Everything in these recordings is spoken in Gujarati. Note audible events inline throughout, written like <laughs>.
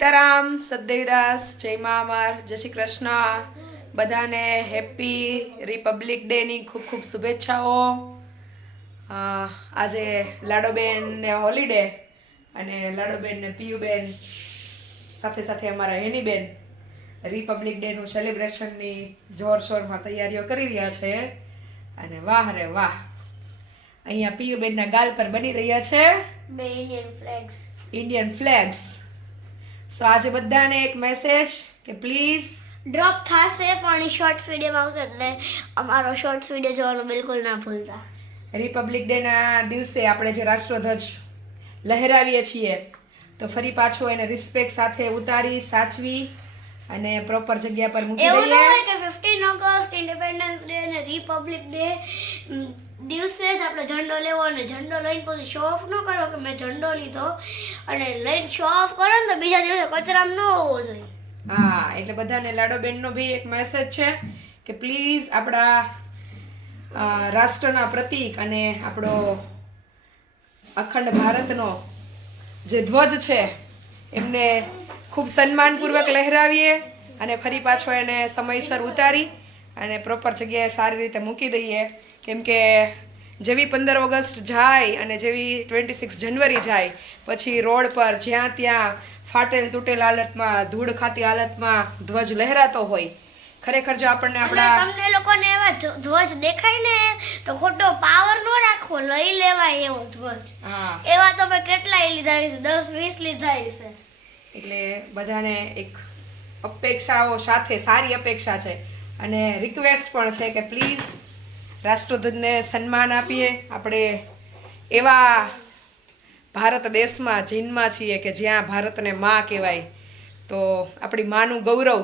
સીતારામ સદેવદાસ જય મા અમર જય શ્રી કૃષ્ણ. બધાને હેપી રિપબ્લિક ડેની ખૂબ ખૂબ શુભેચ્છાઓ. આજે લાડોબેનને હોલિડે અને લાડોબેનને પિયુબેન સાથે સાથે અમારા હેનીબેન રિપબ્લિક ડેનું સેલિબ્રેશનની જોરશોરમાં તૈયારીઓ કરી રહ્યા છે. અને વાહ રે વાહ. અહીંયા પિયુબેનના ગાલ પર બની રહ્યા છે. બે Indian flags Indian flags so આજે બધાને એક મેસેજ કે પ્લીઝ ડ્રોપ થશે પણ શોર્ટ્સ વિડીયોમાં આવશે એટલે અમારો શોર્ટ્સ વીડિયો જોવાનું બિલકુલ ના ભૂલતા. રિપબ્લિક ડેના દિવસે આપણે જે રાષ્ટ્રધ્વજ લહેરાવીએ છીએ તો ફરી પાછો એને રિસ્પેક્ટ સાથે ઉતારી સાચવી. અને પ્રોપર જગ્યા પર મૂકી એવું હોય કે ફિફ્ટીન ઓગસ્ટ ઇન્ડિપેન્ડન્સ ડે અને રિપબ્લિક ડે દિવસે જ આપણે ઝંડો લેવો અને ઝંડો લઈને પછી શો ઓફ ન કરો કે મેં ઝંડો લીધો. અને લઈને શો ઓફ કરો ને તો બીજા દિવસે કચરામાં ન હોવો જોઈએ. હા એટલે બધાને લાડોબેનનો બી એક મેસેજ છે કે પ્લીઝ આપણા રાષ્ટ્રના પ્રતીક અને આપણો અખંડ ભારતનો જે ધ્વજ છે એમને ખૂબ સન્માનપૂર્વક લહેરાવીએ અને ફરી પાછો એને સમયસર ઉતારી અને પ્રોપર જગ્યાએ સારી રીતે મૂકી દઈએ. કેમ કે જેવી પંદર ઓગસ્ટ જાય અને જેવી ટ્વેન્ટી સિક્સ જનવરી જાય પછી રોડ પર જ્યાં ત્યાં ફાટેલ તૂટેલ હાલતમાં ધૂળ ખાતી હાલતમાં ધ્વજ લહેરાતો હોય. ખરેખર જો આપણને આપણા તમને લોકોને એવા ધ્વજ દેખાય ને તો ખોટો પાવર નો રાખવો લઈ લેવાય એવો ધ્વજ. એવા તમે કેટલાય લીધા છે દસ વીસ લીધા હશે. એટલે બધાને એક અપેક્ષાઓ સાથે, સારી અપેક્ષા છે. અને રિક્વેસ્ટ પણ છે કે પ્લીઝ રાષ્ટ્રધ્વજને સન્માન આપીએ. આપણે એવા ભારત દેશમાં, જીનમાં છીએ કે જ્યાં ભારતને માં કહેવાય. તો આપણી માનું ગૌરવ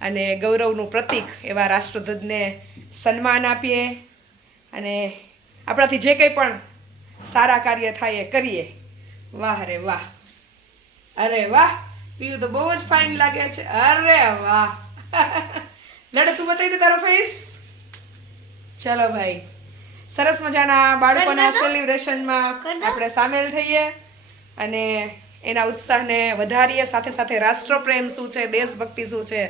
અને ગૌરવનું પ્રતીક એવા રાષ્ટ્રધ્વજને સન્માન આપીએ. અને આપણાથી જે કંઈ પણ સારા કાર્ય થાય એ કરીએ. વાહ રે વાહ. અરે વાહ પીયું તો બહુ જ ફાઇન લાગે છે. અરે વાહ. <laughs> લડે તું બતાવી દે તારો ફેસ ચલો ભાઈ સરસ મજાના બાળકોના સેલિબ્રેશનમાં આપણે સામેલ થઈએ અને એના ઉત્સાહને વધારીએ. સાથે સાથે રાષ્ટ્રપ્રેમ શું છે દેશભક્તિ શું છે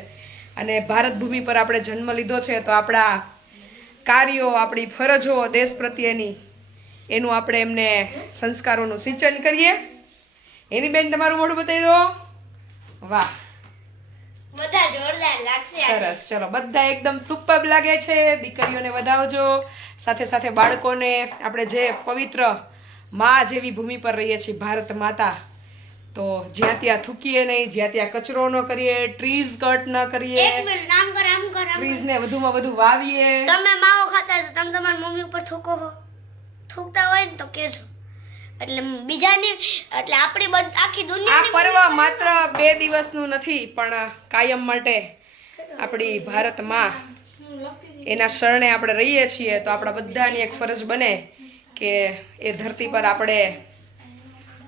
અને ભારત ભૂમિ પર આપણે જન્મ લીધો છે તો આપણા કાર્યો આપણી ફરજો દેશ પ્રત્યેની એનું આપણે એમને સંસ્કારોનું સિંચન કરીએ. એની બેન તમારું મોઢું બતાવી દો. વાહ. બધા જોરદાર લાગશે સરસ. ચલો બધા એકદમ સુપર લાગે છે. દીકરીઓને વધાવજો. સાથે સાથે બાળકોને આપણે જે પવિત્રમાં જેવી ભૂમિ પર રહીએ છીએ ભારત માતા તો જ્યાં ત્યાં થૂકીએ નહીં જ્યાં ત્યાં કચરો ન કરીએ ટ્રીઝ કટ ન કરીએ ટ્રીઝ. ટ્રીઝને વધુમાં વધુ વાવીએ. તમે માવો ખાતા તમે તમારી મમ્મી ઉપર થૂકો થૂકતા હોય ને તો કહેજો એટલે બીજાની એટલે આપણી આખી દુનિયા આ પર્વ માત્ર બે દિવસનું નથી પણ કાયમ માટે આપણી ભારતમાં એના શરણે આપણે રહીએ છીએ તો આપણા બધાની એક ફરજ બને કે એ ધરતી પર આપણે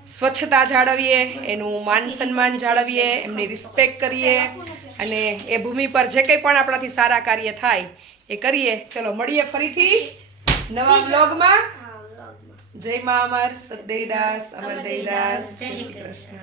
સ્વચ્છતા જાળવીએ એનું માન સન્માન જાળવીએ એમની રિસ્પેક્ટ કરીએ અને એ ભૂમિ પર જે કંઈ પણ આપણાથી સારા કાર્ય થાય એ કરીએ ચલો મળીએ ફરીથી નવા બ્લોગમાં. જય મા અમર સદૈદાસ અમર જય શ્રી કૃષ્ણ.